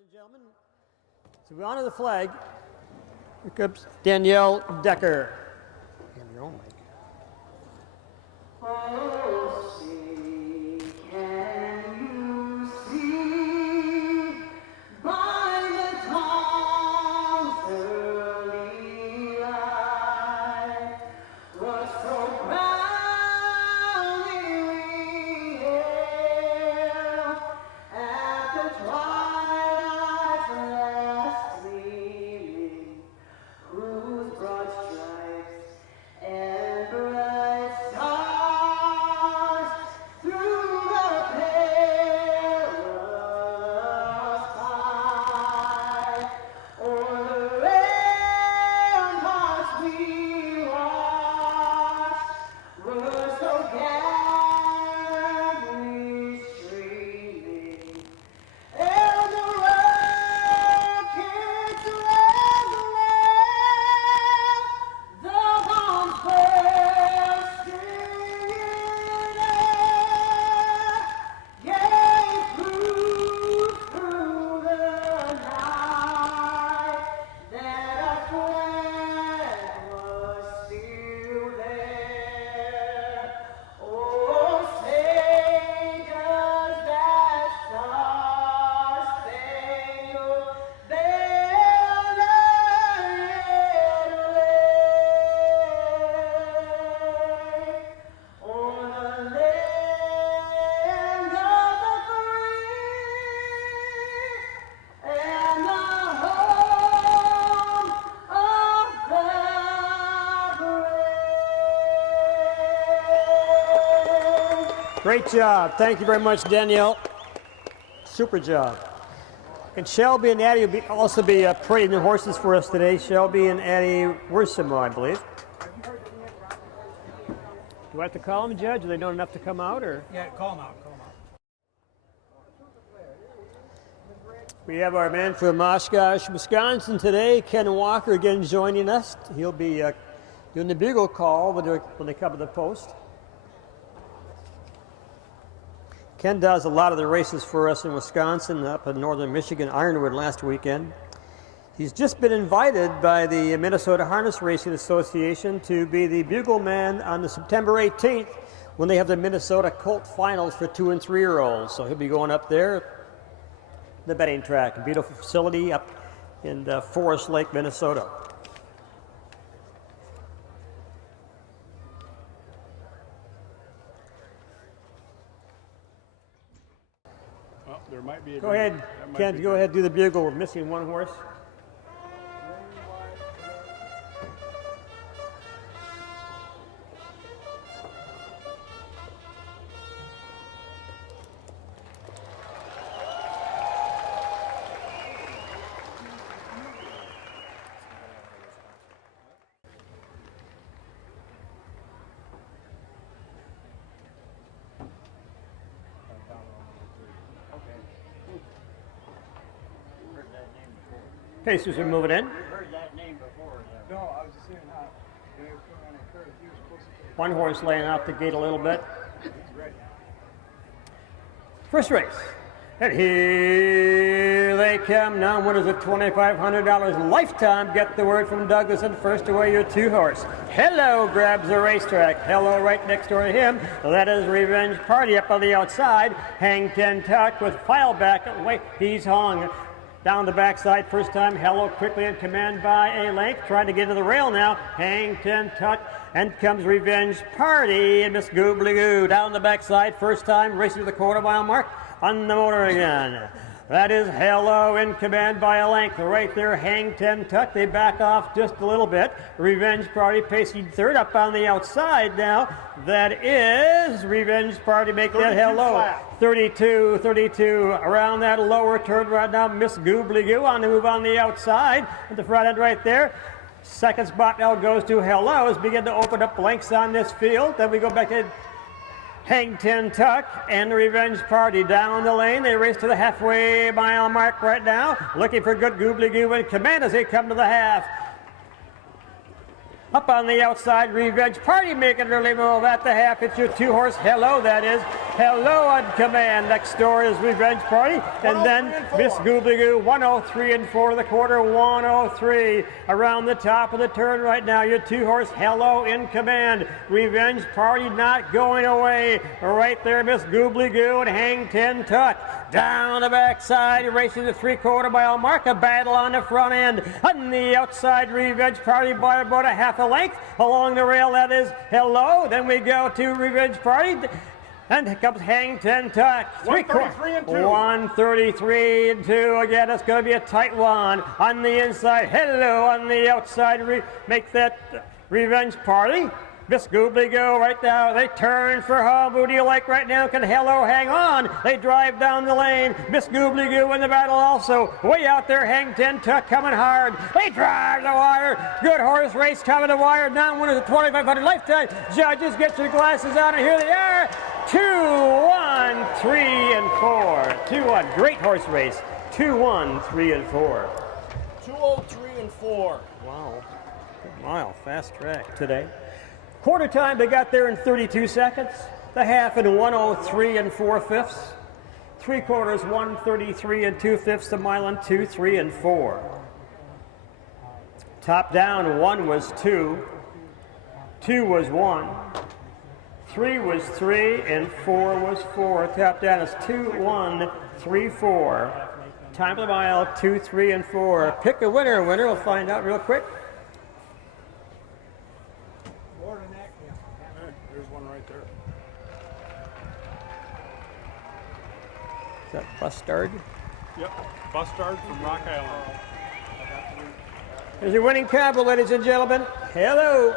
and gentlemen, so we honor the flag. Here comes Danielle Decker. And your own mic. Oh, see, can you see by the dawn's early light was so proudly we hailed at the twilight's last gleaming, whose broad stripes and bright stars through the perilous fight o'er the ramparts we watched were so gallantly streaming, and the rockets rattling, the bombs bursting in air, gave proof through the night that our flag was still there. Oh, say does that star-spangled banner yet wave o'er the land of the free and the home of the brave. Great job. Thank you very much, Danielle. Super job. And Shelby and Addie will also be parading the horses for us today. Shelby and Addie Worsamo, I believe. Do I have to call them, Judge? Are they know enough to come out, or? Yeah, call them out, call them out. We have our man from Oshkosh, Wisconsin today, Ken Walker, again joining us. He'll be doing the bugle call when they come to the post. Ken does a lot of the races for us in Wisconsin, up in northern Michigan, Ironwood last weekend. He's just been invited by the Minnesota Harness Racing Association to be the bugle man on the September 18th when they have the Minnesota Colt Finals for 2- and 3-year-olds. So he'll be going up there, the betting track, a beautiful facility up in Forest Lake, Minnesota. Well, there might be a Go ahead, Ken, go ahead, do the bugle. We're missing one horse. Okay, so we're moving in. No, I was just saying how they were putting on a curve. He was supposed to One horse laying off the gate a little bit. he's ready. First race. And here they come now. Winners of $2,500 lifetime. Get the word from Douglas, and first away your 2-horse. Hello grabs the racetrack. Hello right next door to him. That is Revenge Party up on the outside. Hang 10 Tuck with file back away. He's hung. Down the backside, first time, Hello quickly in command by a length, trying to get into the rail now. Hang 10 Tuck, and comes Revenge Party, and Miss Goobly Goo down the backside, first time, racing to the quarter-mile mark on the motor again. That is Hello in command by a length. Right there, Hang 10 Tuck. They back off just a little bit. Revenge Party pacing third up on the outside now. That is Revenge Party making that Hello. 32, 32. Around that lower turn right now, Miss Goobly Goo on the move on the outside. At the front end right there. Second spot now goes to Hello as begin to open up lengths on this field. Then we go back to Hang 10 Tuck and the Revenge Party down the lane. They race to the halfway mile mark right now. Looking for good Goobly Goo in command as they come to the half. Up on the outside, Revenge Party making an early move at the half. It's your 2-horse, Hello, that is. Hello on command. Next door is Revenge Party. And then Miss Goobly Goo, 103 and 4 the quarter, 103. Around the top of the turn right now, your 2-horse, Hello in command. Revenge Party not going away. Right there, Miss Goobly Goo and Hang 10 Tut. Down the backside, racing the 3/4 mile mark. A battle on the front end. On the outside, Revenge Party by about a half a length. Along the rail, that is Hello. Then we go to Revenge Party. And here comes Hang 10 Tut. 133 and 2. 133 and 2. Again, it's going to be a tight one. On the inside, Hello. On the outside, make that Revenge Party. Miss Goobly Goo right now. They turn for home. Who do you like right now? Can Hello hang on? They drive down the lane. Miss Goobly Goo in the battle also. Way out there, Hang 10 Tut coming hard. They drive the wire. Good horse race coming to wire. Non-winners of 2,500 lifetime. Judges, get your glasses on, and here they are. 2-1, 3 and 4. 2-1. Great horse race. 2-1, 3 and 4. 203 and 4. Wow. Good mile. Fast track today. Quarter time, they got there in 32 seconds. The half in 103 and 4/5. 3/4, 133 and 2/5. The mile in 2, 3 and 4. Top down, 1 was 2. 2 was 1. 3 was 3 and 4 was 4. Top down is 2, 1, 3, 4. Time of the mile, 2, 3 and 4. Pick a winner. Winner, we'll find out real quick. There's one right there. Is that Bustard? Yep. Bustard from Rock Island. There's your winning combo, ladies and gentlemen. Hello.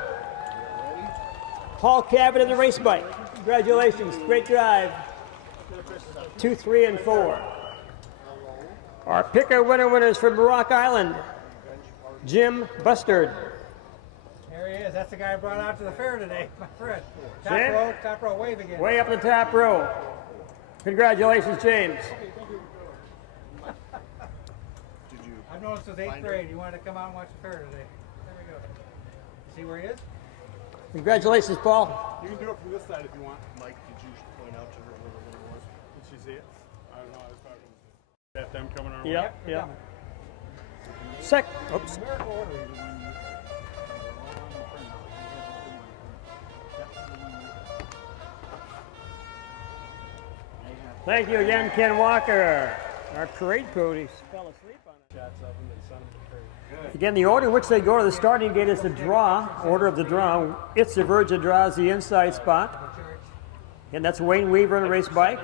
Paul Cabot in the race bike. Congratulations. Great drive. 2, 3 and 4. Our picker winners from Rock Island. Jim Bustard. There he is. That's the guy I brought out to the fair today, my friend. Jim? Top row, wave again. Way up the top row. Congratulations, James. I've noticed since 8th grade, he wanted to come out and watch the fair today. There we go. See where he is? Congratulations, Paul. You can do it from this side if you want. Mike, did you point out to her where the winner was? Did she see it? I don't know. I was talking to that them coming our way. Yep, They're yep. coming. Oops. Numerical order. Thank you again, Ken Walker. Our parade ponies fell asleep on it. Shots of them and sent them to trade. Again, the order in which they go to the starting gate is the draw, order of the draw. It's the Virgin draws the inside spot. And that's Wayne Weaver in the race bike.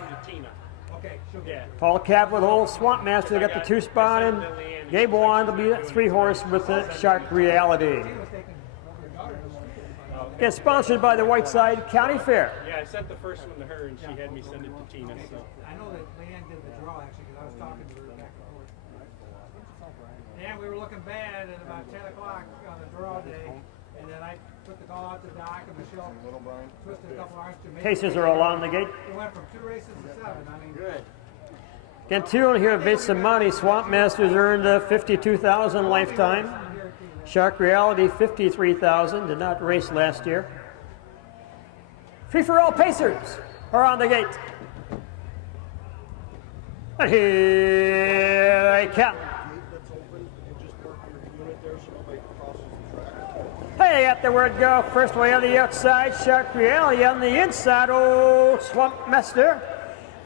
Okay, she'll get it. Paul Cap with Old Swamp Master. They got the 2 spot in. Gabe Wan will be 3-horse with the Shark Reality. It's sponsored by the Whiteside County Fair. Yeah, I sent the first one to her and she had me send it to Tina. So. I know that Leanne did the draw actually because I was talking to her back and forth. And we were looking bad at about 10 o'clock on the draw day. And then I put the call out to Doc and Michelle twisted a couple arms to make Cases are along the gate. it went from 2 races to 7. I mean, good. Again, 2 on here have made some money. Swamp Masters earned $52,000 lifetime. Shark Reality, $53,000. Did not race last year. Free for all Pacers are on the gate. And here they come. Hey, got the word go. First way on the outside, Shark Reality on the inside. Old Swamp Master.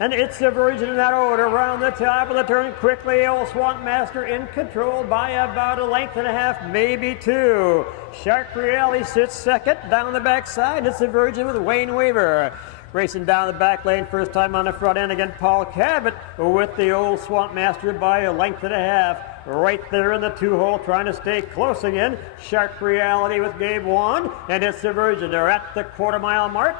And it's a Virgin in that order. Around the top of the turn quickly. Old Swamp Master in control by about a length and a half, maybe 2. Shark Reality sits second. Down the backside, it's a Virgin with Wayne Weaver. Racing down the back lane, first time on the front end again, Paul Cabot with the Old Swamp Master by a length and a half. Right there in the 2-hole, trying to stay close again. Shark Reality with Gabe Wan, and it's the Virgin. They're at the quarter-mile mark.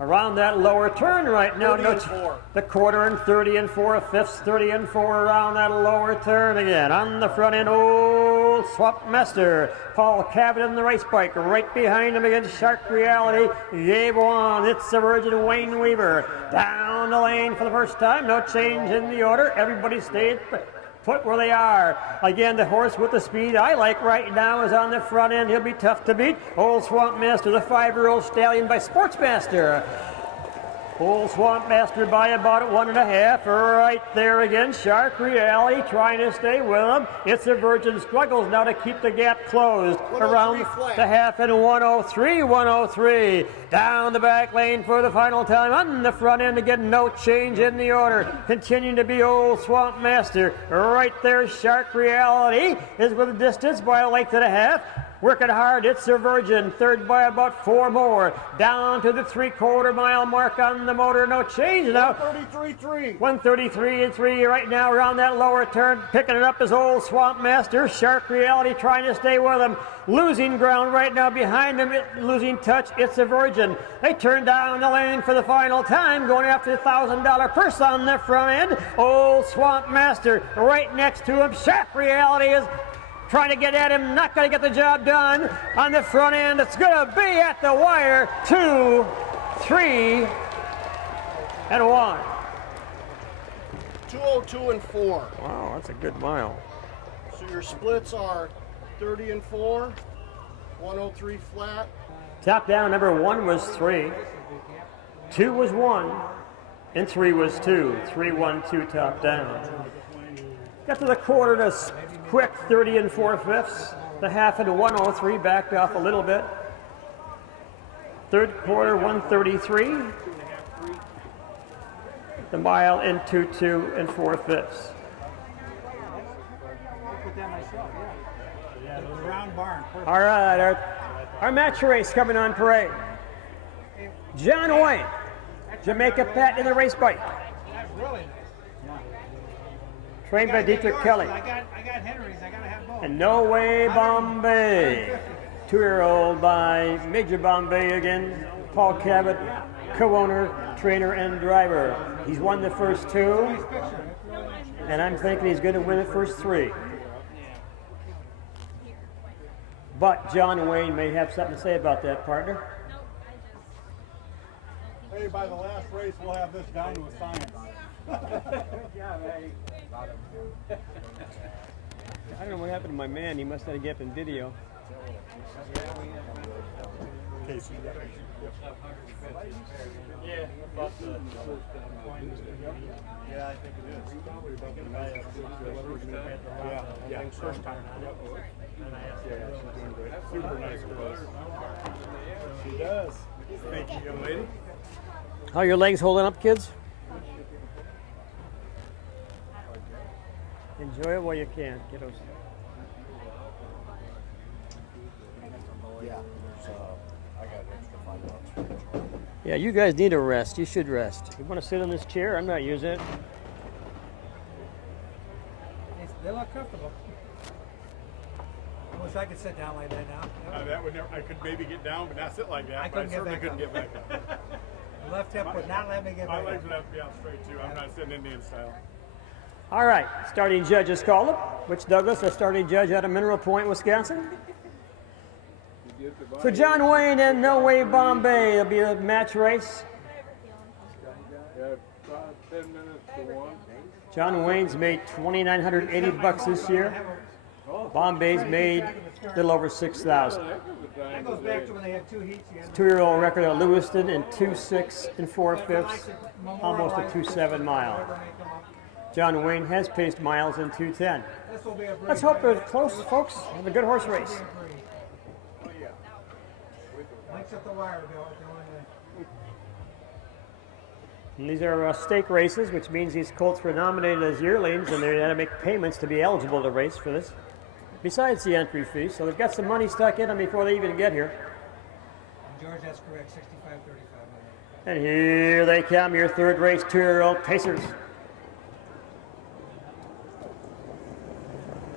Around that lower turn right now. The quarter and 30 and 4/5, 30 and 4 around that lower turn again. On the front end, Old Swamp Master. Paul Cabot in the race bike. Right behind him against Shark Reality. Gabe Wan. It's the Virgin Wayne Weaver. Down the lane for the first time. No change in the order. Everybody stayed put where they are. Again, the horse with the speed I like right now is on the front end. He'll be tough to beat. Old Swamp Master, the 5-year-old stallion by Sportsmaster. Old Swamp Master by about 1.5. Right there again. Shark Reality trying to stay with him. It's a Virgin struggles now to keep the gap closed around the half and 103, 103. Down the back lane for the final time. On the front end again, no change in the order. Continuing to be Old Swamp Master. Right there, Shark Reality is with a distance by a length and a half. Working hard, it's a Virgin, third by about 4 more. Down to the 3/4 mile mark on the motor, no change now. 133.3. 133 and 3 right now around that lower turn. Picking it up is Old Swamp Master. Shark Reality trying to stay with him. Losing ground right now behind him, losing touch, it's a Virgin. They turn down the lane for the final time, going after the $1,000 purse on the front end. Old Swamp Master right next to him. Shark Reality is trying to get at him, not going to get the job done on the front end. It's going to be at the wire. 2, 3, and 1. 202 and 4. Wow, that's a good mile. So your splits are 30 and 4, 103 flat. Top down, number 1 was 3, 2 was 1, and 3 was 2. 3, 1, 2 top down. Got to the quarter to quick 30 and 4/5. The half into 103, backed off a little bit. Third quarter 133. The mile into 2 and 4/5. Yeah, those round barn. Perfect. All right, our match race coming on parade. John Wayne, Jamaica Pat in the race bike. That's really nice. Trained by Dietrich Kelly. I got Henry's. I gotta have both. And No Way Bombay. 2-year-old by Major Bombay again. Paul Cabot, co-owner, trainer, and driver. He's won the first 2, and I'm thinking he's going to win the first 3. But John Wayne may have something to say about that, partner. Hey, by the last race, we'll have this down to a science. I don't know what happened to my man. He must have get up in video. Casey. Yeah, I think it is. Yeah, first time. Super nice girl. She does. Thank you, young lady. How are your legs holding up, kids? Enjoy it while you can, kiddos. Yeah, I got extra $5. Yeah, you guys need a rest. You should rest. You want to sit on this chair? I'm not using it. They look comfortable. I wish I could sit down like that now. That would never. I could maybe get down, but not sit like that. I but I couldn't get certainly back couldn't up. get back up. The left hip would not let me get My back legs up. would have to be out straight too. I'm not sitting Indian style. All right, starting judge is called up. Rich Douglas, our starting judge out of Mineral Point, Wisconsin. So John Wayne and No Way Bombay will be a match race. Yeah, 10 minutes to 1. John Wayne's made $2,980 this year. Bombay's made a little over $6,000. That goes back to when they had 2 heats. You had 2-year-old record at Lewiston in 2.6 and 4/5, almost a 2.7 mile. John Wayne has paced miles in 2:10. This will be a Let's hope they're close, folks. Have a good horse race. Links up the wire, Bill. And these are stake races, which means these colts were nominated as yearlings, and they had to make payments to be eligible to race for this, besides the entry fee. So they've got some money stuck in them before they even get here. George, that's correct. 65-35. And here they come, your third race, 2-year-old Pacers.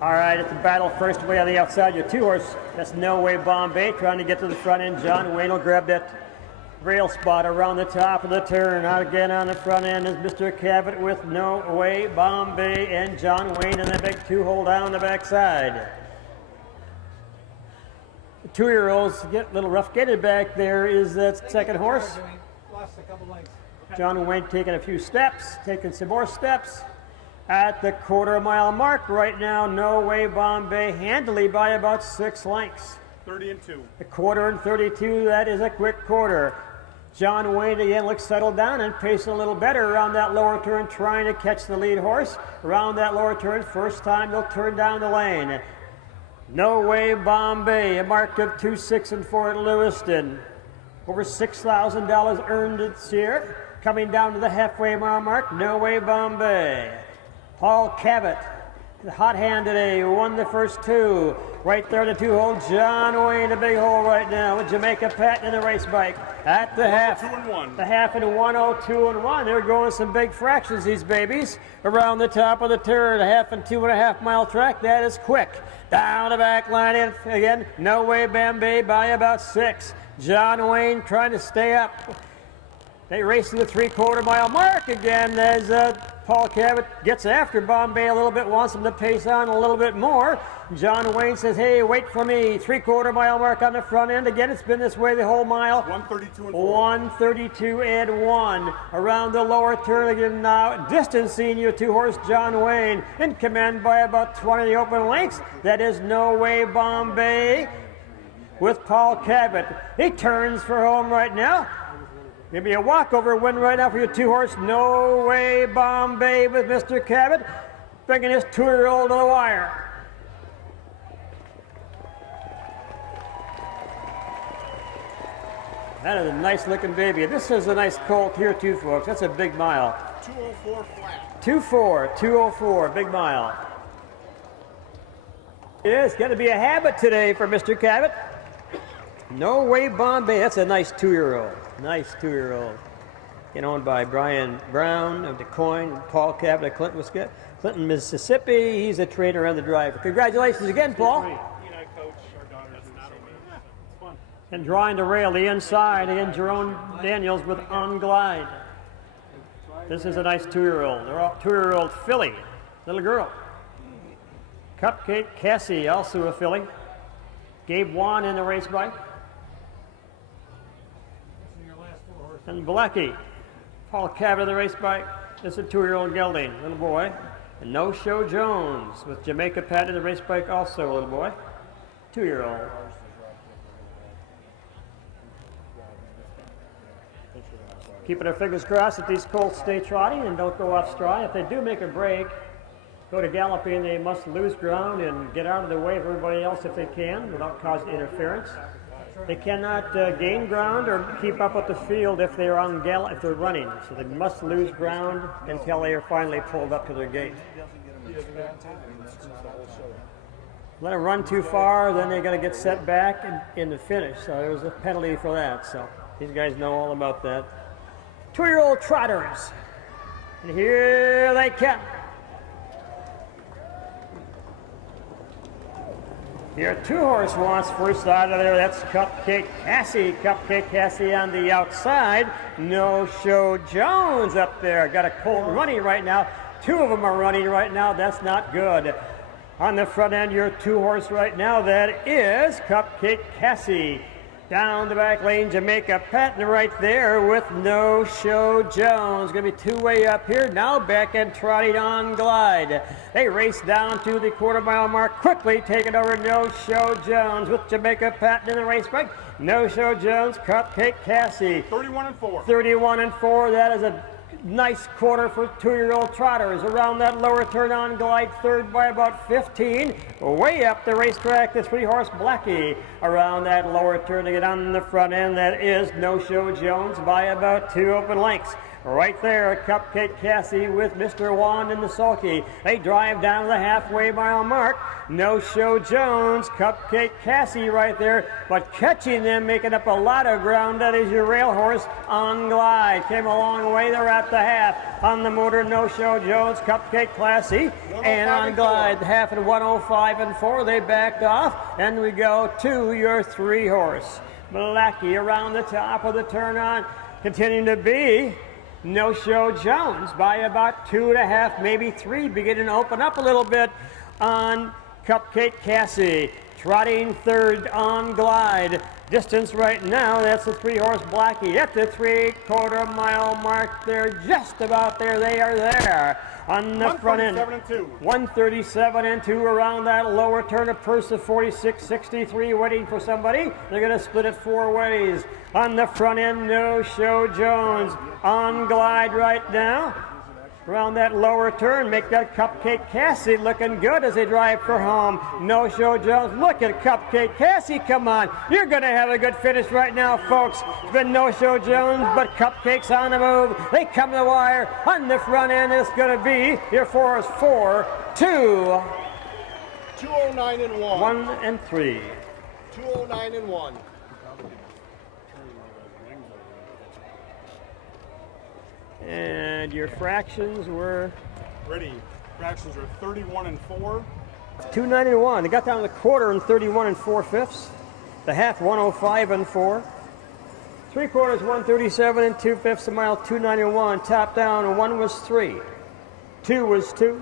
All right, it's a battle first way on the outside. Your 2-horse, that's No Way Bombay, trying to get to the front end. John Wayne will grab that rail spot around the top of the turn. Out again on the front end is Mr. Cabot with No Way Bombay and John Wayne in the big 2-hole down the backside. The 2-year-olds get a little rough gated back there is that second horse. Lost a couple lengths. John Wayne taking a few steps, taking some more steps. At the quarter-mile mark right now, No Way Bombay handily by about 6 lengths. 30 and 2. A quarter and 32, that is a quick quarter. John Wayne again looks settled down and pacing a little better around that lower turn, trying to catch the lead horse. Around that lower turn, first time they'll turn down the lane. No Way Bombay, a mark of 2-6 and 4 at Lewiston. Over $6,000 earned this year. Coming down to the halfway mile mark, No Way Bombay. Paul Cabot, the hot hand today, won the first 2. Right there, the 2-hole. John Wayne, a big hole right now with Jamaica Pat in the race bike. At the half. 2 and 1. The half and 102 and 1. They're going some big fractions, these babies. Around the top of the turn, a half and 2.5 mile track. That is quick. Down the back line in again. No Way Bombay by about 6. John Wayne trying to stay up. They race to the 3/4 mile mark again as Paul Cabot gets after Bombay a little bit, wants him to pace on a little bit more. John Wayne says, hey, wait for me. 3/4 mile mark on the front end. Again, it's been this way the whole mile. 132 and 4. 132 and 1. Around the lower turn again now. Distancing your 2-horse John Wayne. In command by about 20 open lengths. That is No Way Bombay with Paul Cabot. He turns for home right now. Maybe a walkover win right now for your 2-horse No Way Bombay with Mr. Cabot, bringing his 2-year-old to the wire. That is a nice looking baby. This is a nice colt here too, folks. That's a big mile. 204 flat. 204, big mile. It's going to be a habit today for Mr. Cabot. No Way Bombay. That's a nice 2-year-old. Nice 2-year-old. Owned by Brian Brown of DeCoin and Paul Cabot of Clinton, Mississippi. He's a trainer and the driver. Congratulations again, Paul. He and I coach our daughters in the same age. It's fun. And drawing the rail, the inside, again, Jerome Daniels with On Glide. This is a nice 2-year-old. They're all 2-year-old filly, little girl. Cupcake Cassie, also a filly. Gabe Wan in the race bike. And Blackie, Paul Cabot in the race bike. This is a 2-year-old gelding, little boy. And No Show Jones with Jamaica Pat in the race bike, also a little boy. 2-year-old. Keeping our fingers crossed that these colts stay trotting and don't go off stride. If they do make a break, go to galloping, they must lose ground and get out of the way of everybody else if they can without causing interference. They cannot gain ground or keep up with the field if they're on if they're running. So they must lose ground until they are finally pulled up to their gate. Let them run too far, then they're going to get set back in the finish. So there's a penalty for that. So these guys know all about that. 2-year-old Trotters. And here they come. Your 2-horse wants first out of there. That's Cupcake Cassie. Cupcake Cassie on the outside. No Show Jones up there. Got a colt running right now. 2 of them are running right now. That's not good. On the front end, your 2-horse right now, that is Cupcake Cassie. Down the back lane, Jamaica Patton right there with No Show Jones. Going to be 2-way up here. Now back and trotting On Glide. They race down to the 1/4 mile mark. Quickly taking over No Show Jones with Jamaica Patton in the race bike. No Show Jones, Cupcake Cassie. 31 and 4. 31 and 4. That is a nice quarter for 2-year-old Trotters. Around that lower turn, On Glide, third by about 15. Way up the racetrack, the 3-horse Blackie. Around that lower turn to get on the front end, that is No Show Jones by about 2 open lengths. Right there, Cupcake Cassie with Mr. Wand in the sulky. They drive down the halfway mile mark. No Show Jones, Cupcake Cassie right there, but catching them, making up a lot of ground. That is your rail horse, On Glide. Came a long way, they're at the half. On the motor, No Show Jones, Cupcake Cassie, and On Glide, half at 105 and 4. They backed off, and we go to your 3-horse. Blackie around the top of the turn on, continuing to be No Show Jones by about 2.5, maybe 3, beginning to open up a little bit on Cupcake Cassie. Trotting third, On Glide. Distance right now, that's the 3-horse Blackie at the 3/4 mile mark. They're just about there. They are there. On the front end, 137 and 2 around that lower turn, a purse of 46.63 waiting for somebody. They're going to split it 4 ways. On the front end, No Show Jones on glide right now. Around that lower turn, make that Cupcake Cassie looking good as they drive for home. No Show Jones, look at Cupcake Cassie, come on. You're going to have a good finish right now, folks. It's been No Show Jones, but Cupcake's on the move. They come to the wire. On the front end, it's going to be here for us 4, 2, 209 and 1. 1 and 3. 209 and 1. And your fractions were Ready. Fractions are 31 and 4. 291. They got down to the quarter in 31 and 4/5. The half 105 and 4. 3/4 137 and 2/5 a mile 291. Top down 1 was 3. 2 was 2.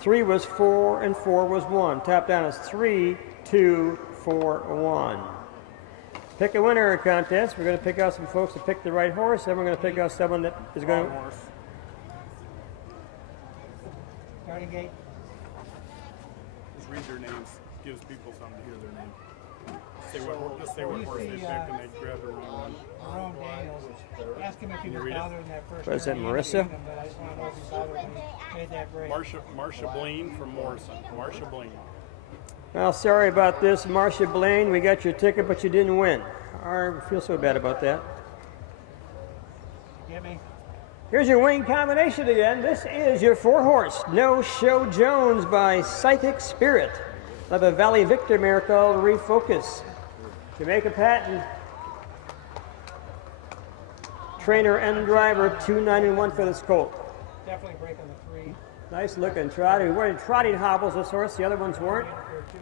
3 was 4 and 4 was 1. Top down is 3, 2, 4, 1. Pick a winner contest. We're going to pick out some folks to pick the right horse, then we're going to pick out someone that is going to. Starting gate. Just read their names. Gives people something to hear their name. Just say what horse they picked and they grab the wrong one. Ron Daniels. Ask him if he was bothered in that first. Was it turn. He Marissa? interviewed him, but I just want to know if he bothered when he made that break. Marsha Blaine from Morrison. Marsha Blaine. Well, sorry about this, Marcia Blaine. We got your ticket, but you didn't win. I feel so bad about that. Get me? Here's your winning combination again. This is your 4-horse, No Show Jones by Psychic Spirit of a Valley Victor mare called Refocus. Jamaica Patton, trainer and driver, 291 for this colt. Definitely break on the 3. Nice looking trot. He wearing trotting hobbles, this horse. The other ones weren't. Or 2.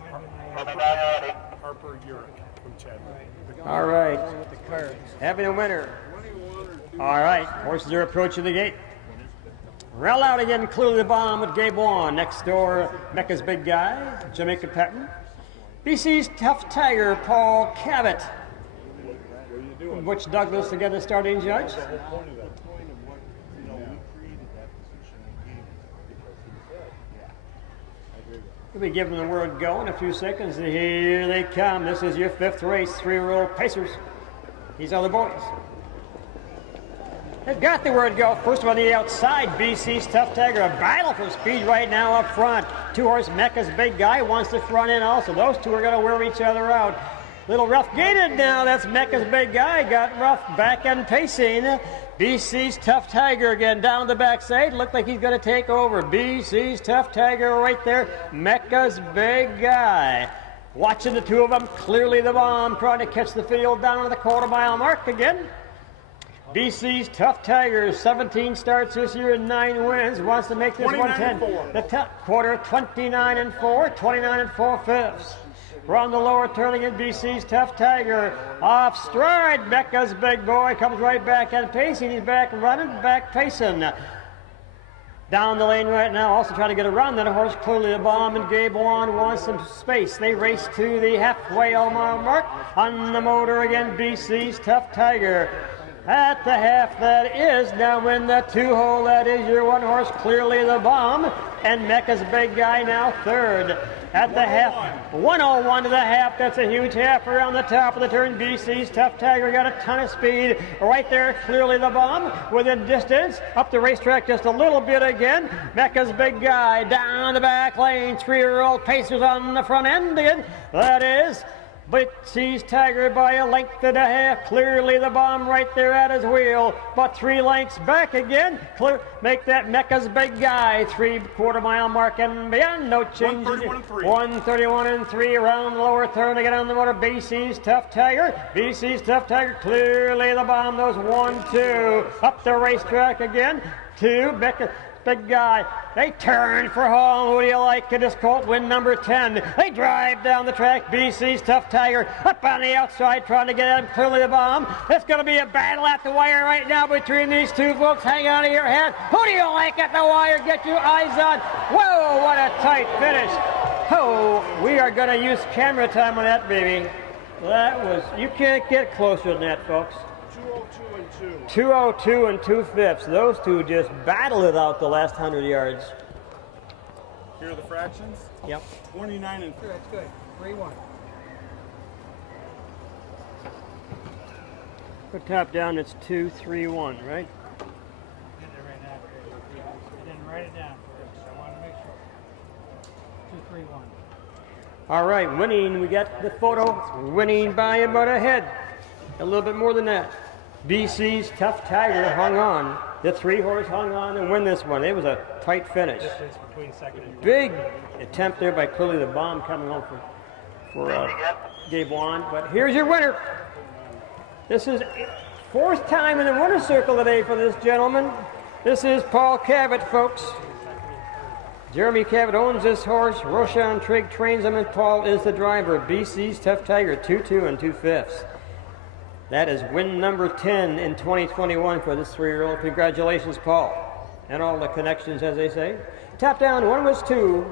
Might have been my, Harper Urick from Chad. All right. Having a winner. All right. Horses are approaching the gate. Rail out again, clearly the bomb with Gabe Wan. Next door, Mecca's Big Guy, Jamaica Patton. BC's Tough Tiger, Paul Cabot. Butch Douglas again, the starting judge. We'll be giving the word go in a few seconds. Here they come. This is your 5th race, 3-year-old Pacers. These are the boys. They've got the word go. First one on the outside, BC's Tough Tiger. A battle for speed right now up front. 2-horse Mecca's Big Guy wants to front in also. Those two are going to wear each other out. Little rough gated now. That's Mecca's Big Guy. Got rough back end pacing. BC's Tough Tiger again down the backside. Looked like he's going to take over. BC's Tough Tiger right there. Mecca's Big Guy. Watching the two of them. Clearly the bomb. Trying to catch the field down to the quarter-mile mark again. BC's Tough Tiger, 17 starts this year and 9 wins. Wants to make this 110. The top quarter, 29 and 4, 29 and 4/5. We're on the lower turn again. BC's Tough Tiger off stride. Mecca's Big Boy comes right back and pacing. He's back running, back pacing. Down the lane right now, also trying to get around that horse. Clearly the bomb, and Gabe Wan wants some space. They race to the halfway mile mark. On the motor again, BC's Tough Tiger. At the half, that is now in the 2-hole. That is your 1-horse, Clearly the Bomb, and Mecca's Big Guy now 3rd. At the half, 101 to the half. That's a huge half around the top of the turn. BC's Tough Tiger got a ton of speed right there. Clearly the Bomb within distance. Up the racetrack just a little bit again. Mecca's Big Guy down the back lane. 3-year-old Pacers on the front end again. That is BC's Tiger by a length and a half. Clearly the Bomb right there at his wheel. But 3 lengths back again. Make that Mecca's Big Guy. 3/4 mile mark and beyond. No change. 131 and 3 around the lower turn again on the motor. BC's Tough Tiger. BC's Tough Tiger. Clearly the Bomb. Those 1, 2. Up the racetrack again. 2. Mecca's Big Guy. They turn for home. Who do you like in this colt? Win number 10. They drive down the track. BC's Tough Tiger up on the outside trying to get him. Clearly the Bomb. It's going to be a battle at the wire right now between these two folks. Hang on to your hat. Who do you like at the wire? Get your eyes on. Whoa, what a tight finish. Oh, we are going to use camera time on that, baby. That was, you can't get closer than that, folks. 202 and 2. 202 and 2/5. Those two just battle it out the last 100 yards. Here are the fractions. Yep. 29 and Good, that's good. 3-1. For top down, it's 2-3-1, right? Did it right now. I didn't write it down first. I wanted to make sure. 2-3-1. All right, winning, we got the photo, winning by about a head. A little bit more than that. BC's Tough Tiger hung on. The 3-horse hung on and win this one. It was a tight finish. This is between second and Big attempt there by clearly the bomb coming home for Gabe Wand. But here's your winner. This is fourth time in the winner's circle today for this gentleman. This is Paul Cavett, folks. Jeremy Cavett owns this horse. Roshan Trigg trains him, and Paul is the driver. BC's Tough Tiger, 2-2 and 2/5. That is win number 10 in 2021 for this 3-year-old. Congratulations, Paul. And all the connections, as they say. Top down, 1 was 2,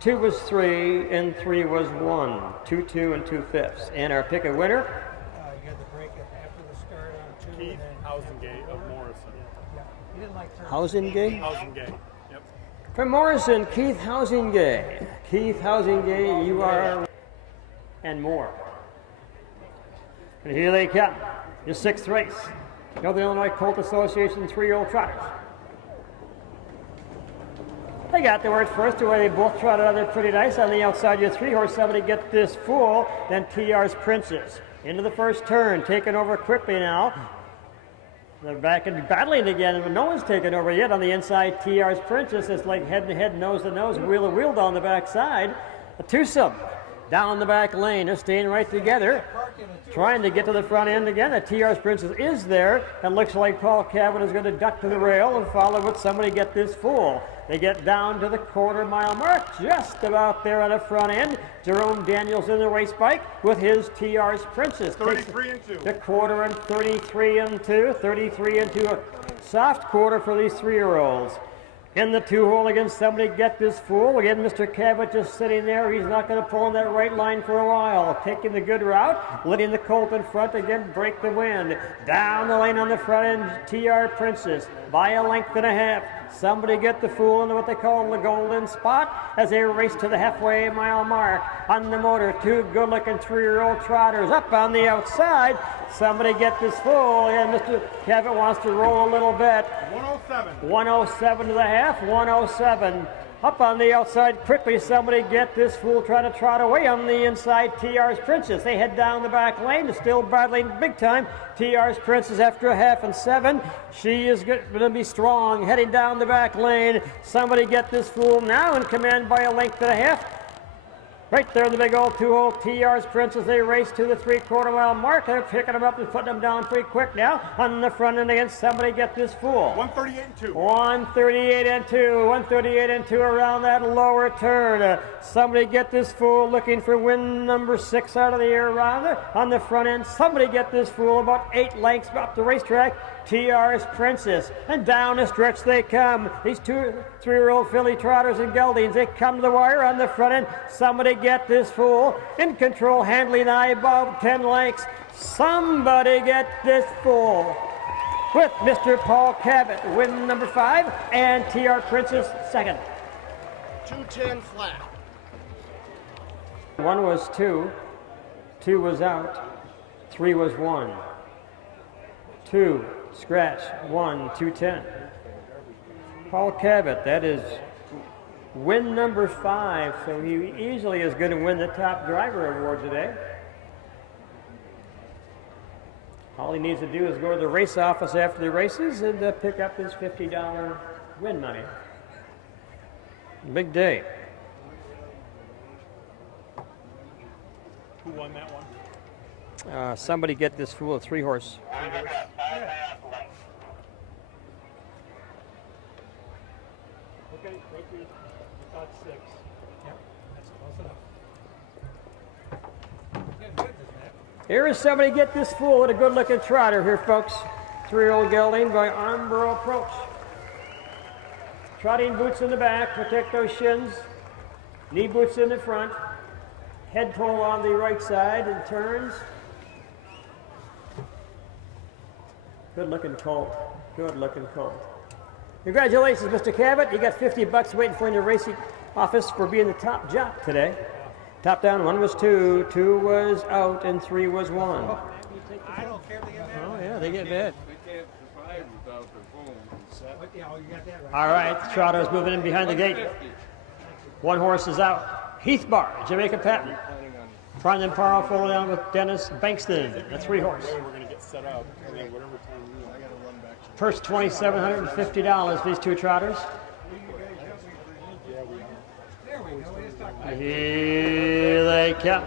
2 was 3, and 3 was 1. 2-2 and 2/5. And our pick a winner. you had the break after the start on 2. Keith and then Housengate of Morrison. Yeah. You didn't like turn. Housengate? Housengate. Yep. From Morrison, Keith Housengate. Keith Housengate, you are, and more. And here they come, your 6th race. Northern Illinois Colt Association 3-year-old Trotters. They got the word first, the way they both trotted out there pretty nice. On the outside, your 3-horse, somebody get this fool, then TR's Princess. Into the first turn, taken over quickly now. They're back and battling again, but no one's taken over yet. On the inside, TR's Princess. It's like head to head, nose to nose, wheel to wheel down the backside. A twosome down the back lane. They're staying right together, trying to get to the front end again. The TR's Princess is there, and looks like Paul Cavett is going to duck to the rail and follow with somebody get this fool. They get down to the quarter-mile mark, just about there on the front end. Jerome Daniels in the race bike with his TR's Princess. 33 and 2. The quarter and 33 and 2. 33 and 2. A soft quarter for these 3-year-olds. In the 2-hole again, somebody get this fool. Again, Mr. Cavett just sitting there. He's not going to pull on that right line for a while. Taking the good route, letting the colt in front again break the wind. Down the lane on the front end, TR Princess by a length and a half. Somebody get the fool into what they call the golden spot as they race to the halfway mile mark. On the motor, 2 good-looking 3-year-old trotters up on the outside. Somebody get this fool. And Mr. Cavett wants to roll a little bit. 107. 107 to the half, 107. Up on the outside quickly, somebody get this fool, try to trot away on the inside, TR's Princess. They head down the back lane, still battling big time. TR's Princess after a half and 7. She is going to be strong, heading down the back lane. Somebody get this fool now in command by a length and a half. Right there in the big old 2-hole, TR's Princess. They race to the 3/4 mile mark. They're picking them up and putting them down pretty quick now. On the front end again, somebody get this fool. 138 and 2. 138 and 2. 138 and 2 around that lower turn. Somebody get this fool looking for win number 6 out of the air round. On the front end, somebody get this fool about 8 lengths up the racetrack. TR's Princess. And down the stretch they come. These 2 3-year-old filly trotters and geldings, they come to the wire on the front end. Somebody get this fool. In control, handling above 10 lengths. Somebody get this fool. With Mr. Paul Cavett, win number 5, and TR Princess second. 210 flat. 1 was 2, 2 was out, 3 was 1. 2, scratch, 1, 210. Paul Cavett, that is win number 5, so he easily is going to win the top driver award today. All he needs to do is go to the race office after the races and pick up his $50 win money. Big day. Who won that one? Somebody get this fool, a 3-horse. Okay, thank you. Thought 6. Yep, that's close enough. Good, isn't that? Here is somebody get this fool with a good-looking trotter here, folks. 3-year-old gelding by Armborough Approach. Trotting boots in the back, protect those shins. Knee boots in the front. Head pull on the right side and turns. Good looking colt. Good looking colt. Congratulations, Mr. Cabot. You got 50 bucks waiting for you in the racing office for being the top jock today. Top down, 1 was 2, 2 was out, and 3 was 1. I don't care if they get mad. Oh yeah, they get bad. They can't survive without their phone and set. But, yeah, oh, you got that right. All right, Trotters moving in behind the gate. 1 horse is out. Heath Bar, Jamaica Patton. Prime and Powerful down with Dennis Bankston, a 3 horse. We're gonna get set up, and then whatever time you want. I gotta run back. Purse $2,750 for these 2 trotters. There we go. We just talked about Here they come.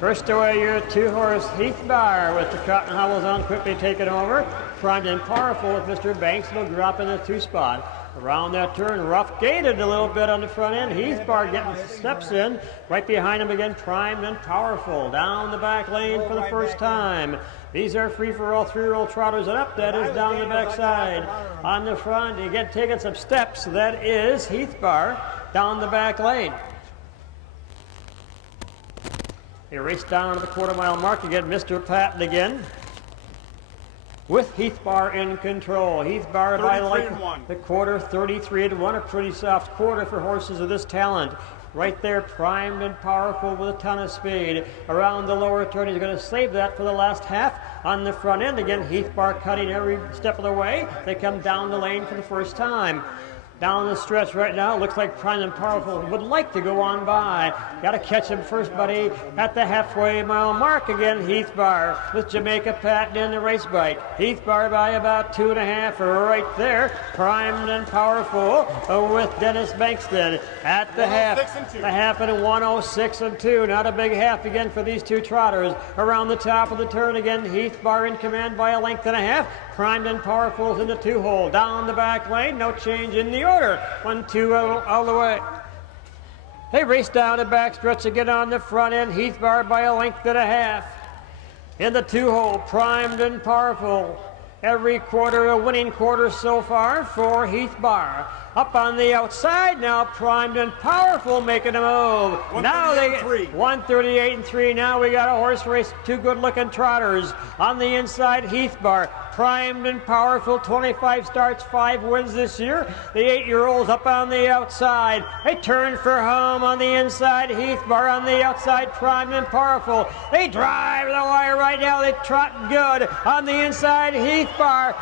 First away, your 2 horse Heath Bar with the Trotting Hobbles on, quickly taken over. Primed and Powerful with Mr. Banks will drop in the 2 spot. Around that turn, rough gated a little bit on the front end. Heath Bar getting steps in. Right behind him again, Primed and Powerful. Down the back lane for the first time. These are free-for-all 3-year-old trotters, and up that is down the backside. On the front, again taking some steps. That is Heath Bar down the back lane. They race down to the quarter-mile mark again. Mr. Patton again. With Heath Bar in control. Heath Bar by like the quarter, 33-1, a pretty soft quarter for horses of this talent. Right there, Primed and Powerful with a ton of speed. Around the lower turn, he's going to save that for the last half. On the front end, again, Heath Bar cutting every step of the way. They come down the lane for the first time. Down the stretch right now, looks like Prime and Powerful would like to go on by. Got to catch him first, buddy. At the halfway mile mark again, Heath Bar with Jamaica Patton in the race bike. Heath Bar by about 2.5 right there. Primed and Powerful with Dennis Bankston at the half. The half at a 106-2. Not a big half again for these 2 trotters. Around the top of the turn again, Heath Bar in command by 1.5 lengths. Primed and Powerful in the 2-hole. Down the back lane, no change in the order. 1-2 all the way. They race down the back stretch again on the front end. Heath Bar by 1.5 lengths. In the 2-hole, Primed and Powerful. Every quarter a winning quarter so far for Heath Bar. Up on the outside now, Primed and Powerful making a move. Now they 138-3. Now we got a horse race, 2 good-looking trotters. On the inside, Heath Bar. Primed and Powerful, 25 starts, 5 wins this year. The 8-year-olds up on the outside. They turn for home on the inside. Heath Bar on the outside, Primed and Powerful. They drive the wire right now. They trot good on the inside. Heath Bar,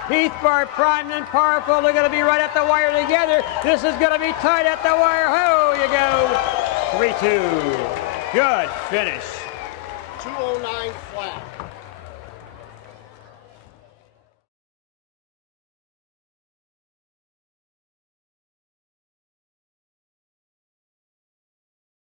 Primed and Powerful. They're going to be right at the wire together. This is going to be tight at the wire. Oh, you go. 3-2. Good finish. 209 flat.